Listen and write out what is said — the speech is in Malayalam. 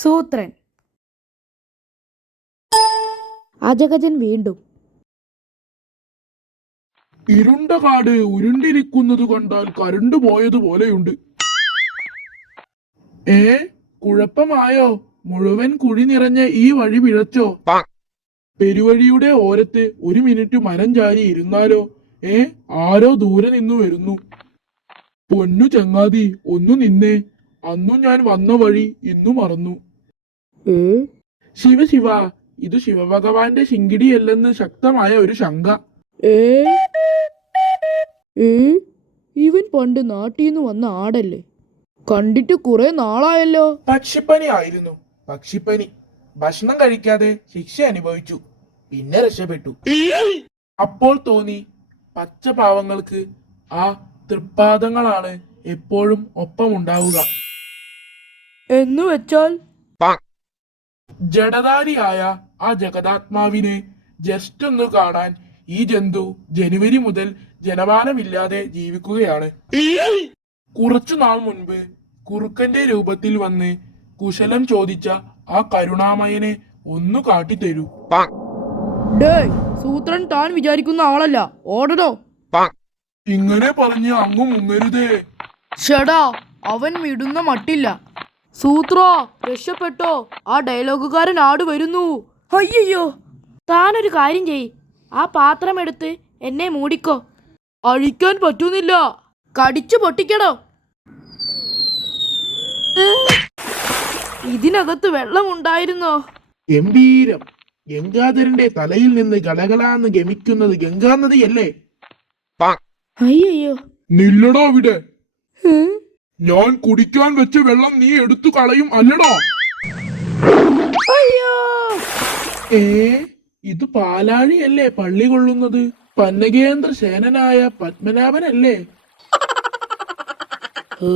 സൂത്രൻ. അജഗജൻ വീണ്ടും. ഇരുണ്ട കാട് ഉരുണ്ടിരിക്കുന്നത് കണ്ടാൽ കരണ്ട് പോയതുപോലെയുണ്ട് ഏ കുഴപ്പമായോ? മുഴുവൻ കുഴി നിറഞ്ഞ ഈ വഴി പിഴച്ചോ? പെരുവഴിയുടെ ഓരത്ത് ഒരു മിനിറ്റ് മരം ചാരി ഇരുന്നാലോ? ഏ ആരോ ദൂരെ നിന്നു വരുന്നു. പൊന്നു ചങ്ങാതി ഒന്നു നിന്നേ. അന്നു ഞാൻ വന്ന വഴി ഇന്നു മറന്നു. ശിവ ശിവ ഇത് ശിവഭഗവാന്റെ ശിങ്കിടിയല്ലെന്ന് ശക്തമായ ഒരു ശങ്ക. ഇവൻ പണ്ട് നാട്ടിൽ നിന്ന് വന്ന ആടല്ലേ? കണ്ടിട്ട് കുറെ നാളായല്ലോ. പക്ഷിപ്പനി ആയിരുന്നു. പക്ഷിപ്പനി. ഭക്ഷണം കഴിക്കാതെ ശിക്ഷ അനുഭവിച്ചു. പിന്നെ രക്ഷപ്പെട്ടു. അപ്പോൾ തോന്നി പച്ച പാവങ്ങൾക്ക് ആ തൃപ്പാദങ്ങളാണ് എപ്പോഴും ഒപ്പമുണ്ടാവുക. എന്ന് വെച്ചാൽ ജഡധാരിയായ ആ ജഗതാത്മാവിനെ ജസ്റ്റ് ഒന്ന് കാണാൻ ഈ ജന്തു ജനുവരി മുതൽ ജനപാനമില്ലാതെ ജീവിക്കുകയാണ്. കുറച്ചു നാൾ മുൻപ് കുറുക്കന്റെ രൂപത്തിൽ വന്ന് കുശലം ചോദിച്ച ആ കരുണാമയനെ ഒന്നു കാട്ടിത്തരൂ. ഡേ സൂത്രൻ താൻ വിചാരിക്കുന്ന ആളല്ല. ഓടടോ. ഇങ്ങനെ പറഞ്ഞ് അങ്ങ് മുങ്ങരുതേ. ഷടാ അവൻ വിടുന്ന മട്ടില്ല. സൂത്ര രക്ഷപ്പെട്ടോ. ആ ഡയലോഗുകാരൻ ആട് വരുന്നു. അയ്യോ താനൊരു കാര്യം ചെയ് ആ പാത്രം എടുത്ത് എന്നെ മൂടിക്കോ. അഴിക്കാൻ പറ്റുന്നില്ല. കടിച്ചു പൊട്ടിക്കണോ. ഇതിനകത്ത് വെള്ളമുണ്ടായിരുന്നോ? ഗംഭീരം. ഗംഗാധരന്റെ തലയിൽ നിന്ന് ഗളകളാന്ന് ഗമിക്കുന്നത് ഗംഗാനദിയല്ലേ? അയ്യോ നില്ലടോ അവിടെ. ഞാൻ കുടിക്കാൻ വെച്ച വെള്ളം നീ എടുത്തു കളയും അല്ലടോ. അയ്യോ. ഏ ഇത് പാലാഴിയല്ലേ പള്ളി കൊള്ളുന്നത്? പന്നകേന്ദ്ര സേനനായ പത്മനാഭനല്ലേ? ഏ